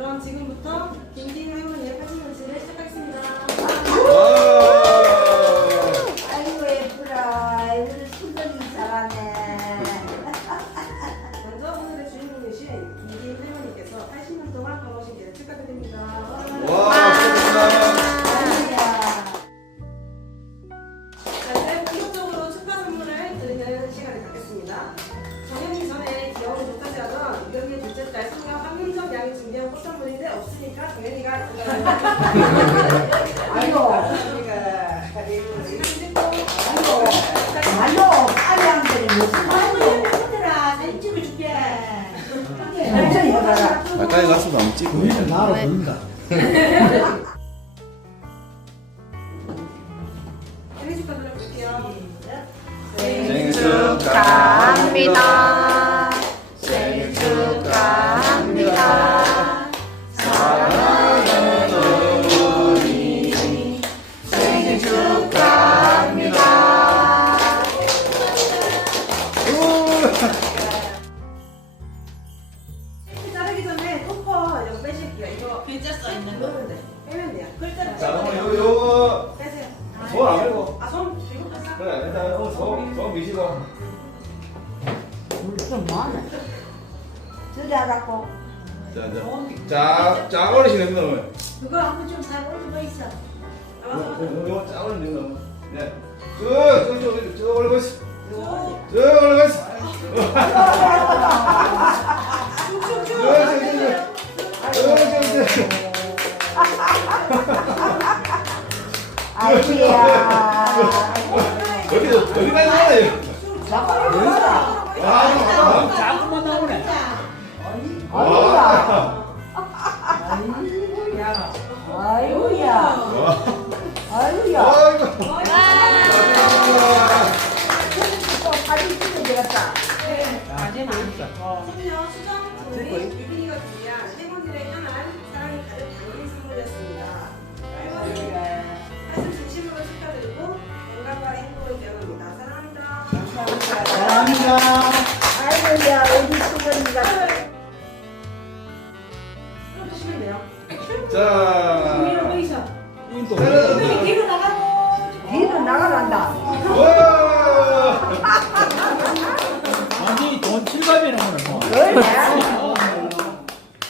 그럼 지금부터 김기인 할머니의 팔 가까이 가서 너무 찍고 우리는 나로 부른다. 생일 축하 드려볼게요. 생일 축하합니다. 많아 저리 하라고 자, 자, 자, 짜 올리시는 놈을. 그거 한번 좀잘 올리고 있어 요, 요, 짜 올리는 놈을. 네. 쭉, 쭉, 쭉, 쭉 올리고 있어. 쭉 올리고 있어. 쭉, 쭉, 쭉. 쭉, 쭉, 쭉. 아이고야 어디, 어디까지 나와요? 자꾸 자꾸만 나오네. 아이 들어주시면 돼요. 자. 보이셔. 인도. 뒤로 나가고. 뒤로 나가란다 와. 완전히 돈 칠갑이는 거네 뭐. 그래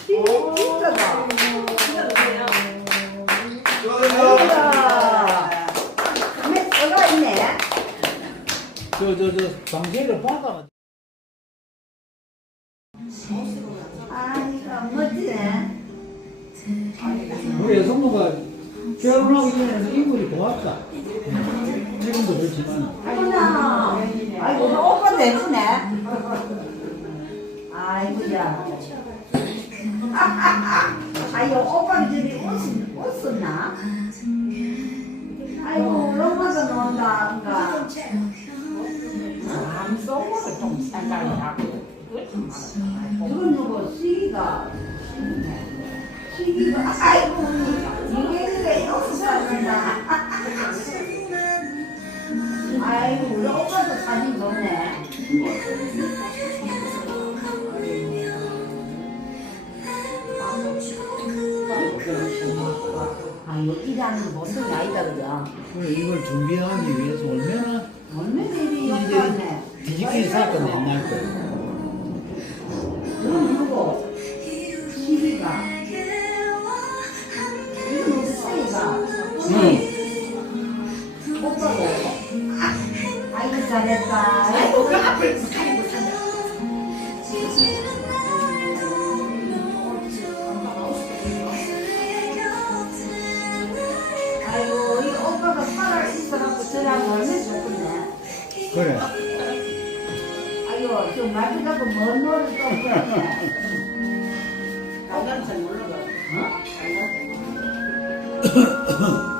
진짜다 기다려주세요. 축하드립니다. 아이고야 금에 써가 있네 저저저 방제를 받아. 아이고 멋지네 우리 여성부가 결혼하기 전에는 인물이 고맙다. 지금도 그렇지만. 아이고야. 아이고 너 오빠 내주네. 아이고야. 아이고 오빠 저기 옷, 옷 썼나? 아이고 롱마도 나온다 뭔가. 누구 누구 시기가. 시기가 아이고 이게 사진다 아이고 우리 오빠도 사진 좋네 아 여기라는 그죠? 그래, 이걸 준비하기 위해서 얼마나 아이고 그 앞을 가리고 산다 아이고 이 오빠가 살아 있어갖고 저랑 얼마나 좋겠네 그래. 아이고 좀 마주가고 먼 노를 또 그러네 나는 잘 몰라요. 어?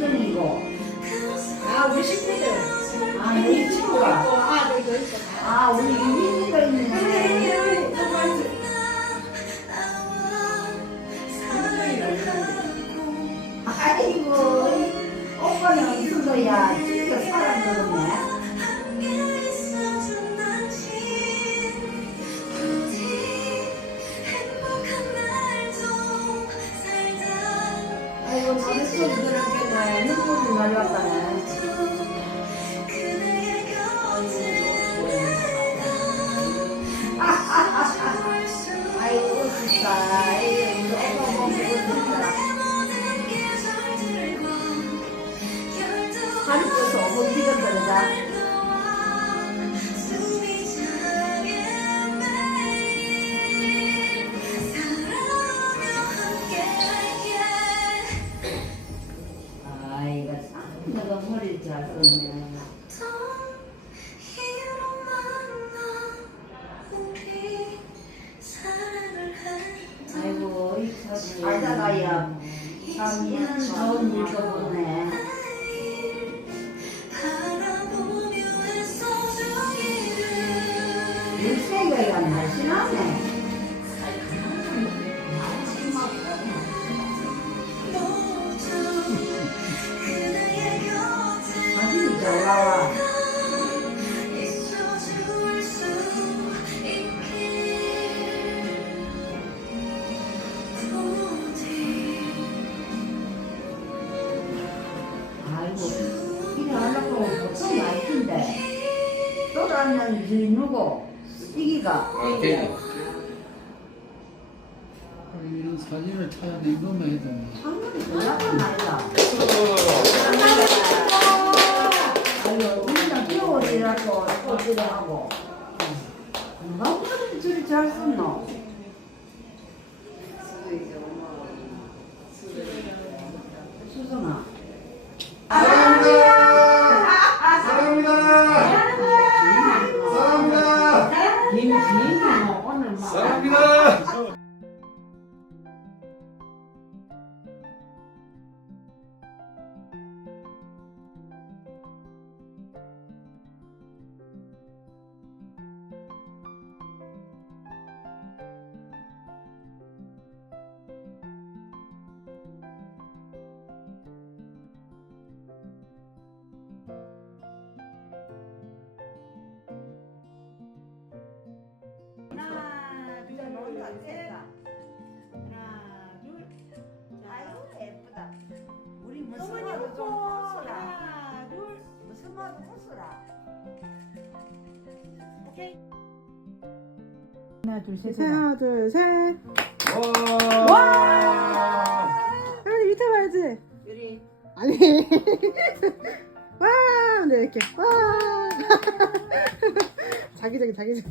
수정이고. 아 우리 식구들. 아, 우리 친구가. 아. 아, 우리 유민이가 있는데. 정말 아이고, 오빠는 무슨 거야. 진짜 사람 그러네. 들었겠네. 눈물이 날렸다네. 아 살다가야 참 이는 좋은 일도 보네. 일생이가 날씬하네. 많던데. 또 다른 주인 누구? 이기가. 이런 사진을 찾아낸 것만 해도 뭐. 상관이 말이야. 아유, 우리는 겨울이라고 꽃이라 하고. 누가 우리를 저리 잘 썼노? 둘, 셋. 하나, 둘. 아이고, 예쁘다. 우리 무슨 말도 좀 컸어라. 하나, 둘. 무슨 말도 컸어라. 하나 둘 셋. 하나 둘 셋. 와. 할머니 밑에 봐야지. 유리. 아니. 와, 네 이렇게 와. 자기 자기 자기 자기.